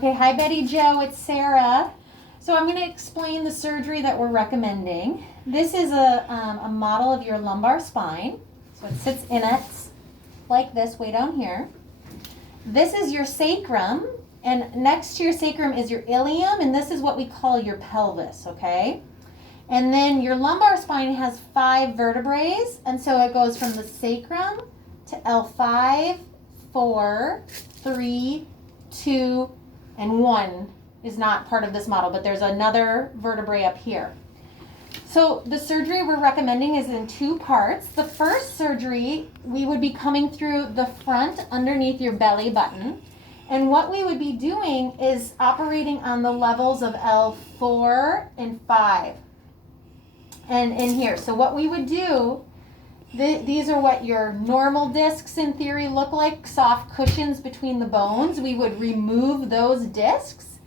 Okay, hi Betty Joe, it's Sarah. So I'm going to explain the surgery that we're recommending. This is a model of your lumbar spine. So it sits in it like this, way down here. This is your sacrum, and next to your sacrum is your ilium, and this is what we call your pelvis, okay? And then your lumbar spine has 5 vertebrae, and so it goes from the sacrum to L5, 4, 3, 2, and 1 is not part of this model, but there's another vertebrae up here. So the surgery we're recommending is in 2 parts. The first surgery, we would be coming through the front underneath your belly button. And what we would be doing is operating on the levels of L4 and 5. And in here. So what we would do, these are what your normal discs in theory look like, soft cushions between the bones. We would remove those discs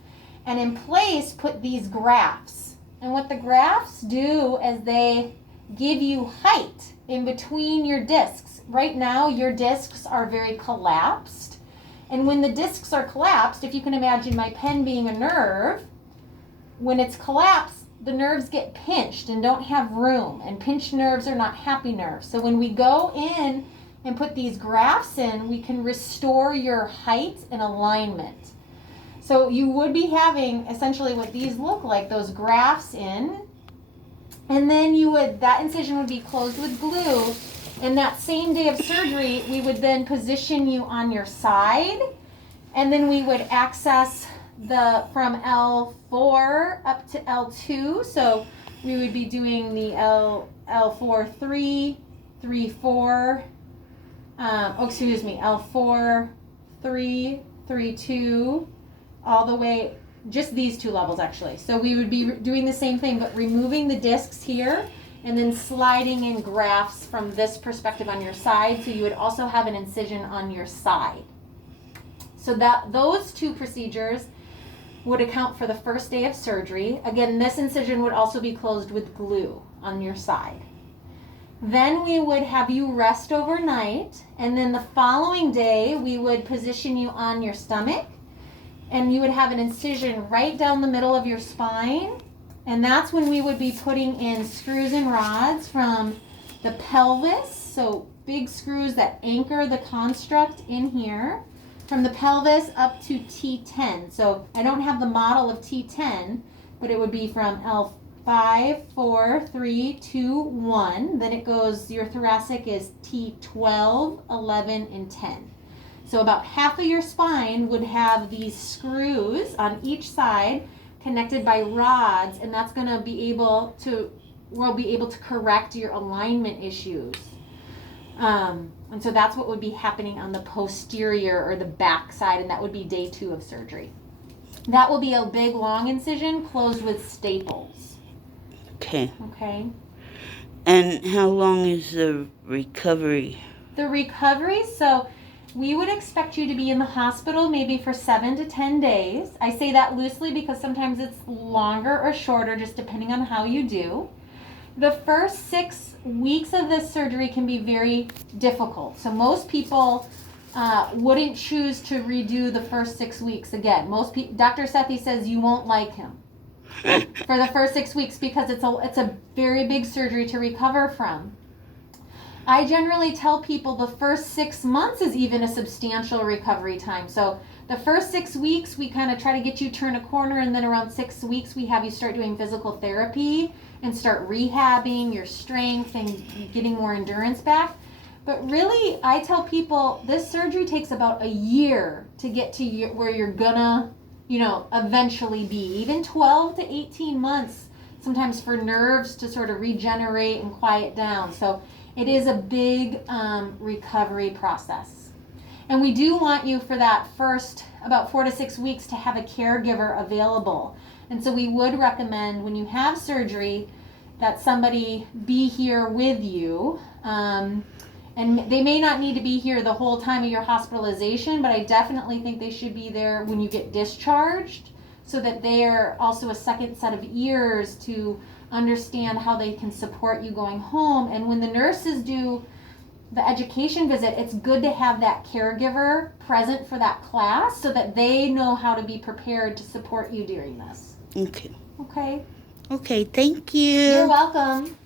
and in place put these grafts. And what the grafts do is they give you height in between your discs. Right now your discs are very collapsed. And when the discs are collapsed, if you can imagine my pen being a nerve, when it's collapsed, the nerves get pinched and don't have room, and pinched nerves are not happy nerves. So when we go in and put these grafts in, we can restore your height and alignment. So you would be having essentially what these look like, those grafts in, and then that incision would be closed with glue, and that same day of surgery, we would then position you on your side, and then we would access from L4 up to L2. So we would be doing the L4 3, 3 4. L4 3, 3 2, all the way, just these 2 levels actually. So we would be doing the same thing, but removing the discs here and then sliding in grafts from this perspective on your side. So you would also have an incision on your side. So those 2 procedures would account for the first day of surgery. Again, this incision would also be closed with glue on your side. Then we would have you rest overnight, and then the following day we would position you on your stomach, and you would have an incision right down the middle of your spine, and that's when we would be putting in screws and rods from the pelvis, so big screws that anchor the construct in here, from the pelvis up to T10. So I don't have the model of T10, but it would be from L5, 4, 3, 2, 1. Then it goes, your thoracic is T12, 11, and 10. So about half of your spine would have these screws on each side connected by rods, and that's going to be able to, we'll be able to correct your alignment issues. And so that's what would be happening on the posterior or the back side, and that would be day 2 of surgery. That will be a big long incision closed with staples. Okay. Okay. And how long is the recovery? The recovery, so we would expect you to be in the hospital maybe for 7 to 10 days. I say that loosely because sometimes it's longer or shorter, just depending on how you do. The first 6 weeks of this surgery can be very difficult. So most people wouldn't choose to redo the first 6 weeks again. Dr. Sethi says you won't like him for the first 6 weeks because it's a very big surgery to recover from. I generally tell people the first 6 months is even a substantial recovery time. So the first 6 weeks, we kind of try to get you turn a corner, and then around 6 weeks, we have you start doing physical therapy and start rehabbing your strength and getting more endurance back. But really, I tell people this surgery takes about a year to get to where you're gonna, eventually be. Even 12 to 18 months sometimes for nerves to sort of regenerate and quiet down. So it is a big recovery process. And we do want you for that first about 4 to 6 weeks to have a caregiver available. And so we would recommend when you have surgery that somebody be here with you. And they may not need to be here the whole time of your hospitalization, but I definitely think they should be there when you get discharged so that they're also a second set of ears to understand how they can support you going home. And when the nurses do the education visit, it's good to have that caregiver present for that class so that they know how to be prepared to support you during this. Okay. Okay? Okay, thank you. You're welcome.